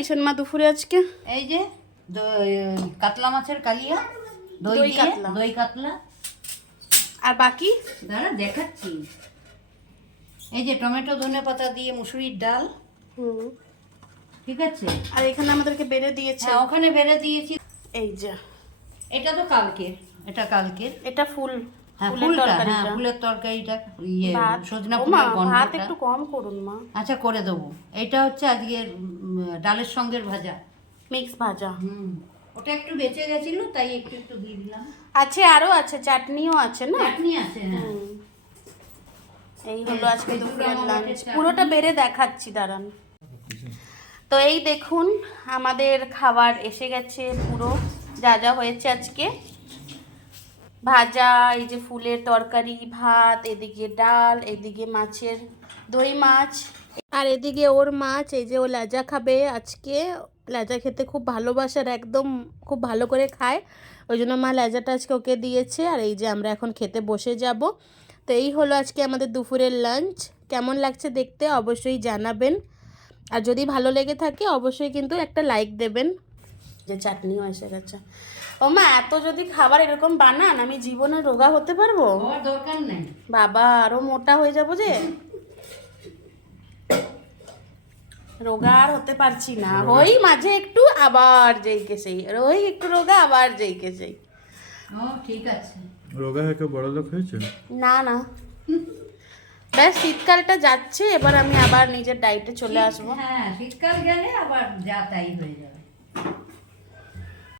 বানিয়েছেন মা দুপুরে আজকে? এই যে কাতলা মাছের কালিয়া, দই কাতলা, দই কাতলা। আর বাকি দাঁড়া দেখাচ্ছি। এই যে টমেটো ধনে পাতা দিয়ে মুসুরির ডাল। ঠিক আছে। আর এখানে আমাদেরকে বেড়ে দিয়েছে। হ্যাঁ, ওখানে বেড়ে দিয়েছি। এই যে এটা তো কালকের, এটা কালকের। এটা ফুল, হ্যাঁ, ফুলের ফুলটা, তরকারিটা। হ্যাঁ, ফুলের তরকারিটা, সজনা ও মা, ফুলের ভাত ঘন্টটা। একটু কম করুন মা। আচ্ছা, করে দেবো। এটা হচ্ছে আজকের ডালের সঙ্গে ভাজা, মিক্স ভাজা। ওটা একটু বেঁচে গেছিল, তাই একটু একটু দিয়ে দিলাম। আছে, আরো আছে, চাটনিও আছে না? চাটনি আছে, হ্যাঁ। এই হলো আজকে দুপুরের লাঞ্চ। পুরোটা বেড়ে দেখাচ্ছি, দাঁড়ান। তো এই দেখুন আমাদের খাবার এসে গেছে, পুরো যা যা হয়েছে আজকে। ভাজা, এই যে ফুলের তরকারি, ভাত, এদিকে ডাল, এদিকে মাছের দই মাছ, আর এদিকে ওর মাছ। এই যে ও লেজা খাবে আজকে, লেজা খেতে খুব ভালোবাসার, একদম খুব ভালো করে খায়, ওই জন্য মা লেজাটা আজকে ওকে দিয়েছে। আর এই যে আমরা এখন খেতে বসে যাব। তো এই হলো আজকে আমাদের দুপুরের লাঞ্চ। কেমন লাগছে দেখতে অবশ্যই জানাবেন, আর যদি ভালো লেগে থাকে অবশ্যই কিন্তু একটা লাইক দেবেন। যে চাটনিও এসে গেছে। ও মা, এত যদি খাবার এরকম বানান, আমি জীবনে রোগা হতে পারবো? দরকার নেই বাবা, আরো মোটা হয়ে যাবো যে, রোগা আর হতে পারছি না। হই মাঝে একটু, আবার যেইকে সেই, ওই একটু রোগা, আবার যেইকে সেই। ও ঠিক আছে। রোগা হয়ে কেউ বড় লোক হয়েছে? না না, ব্যাস শীতকালটা যাচ্ছে, এবার আমি আবার নিজের ডায়েটে চলে আসবো। হ্যাঁ, শীতকাল গেলে আবার যা তাই হয়ে যাবে।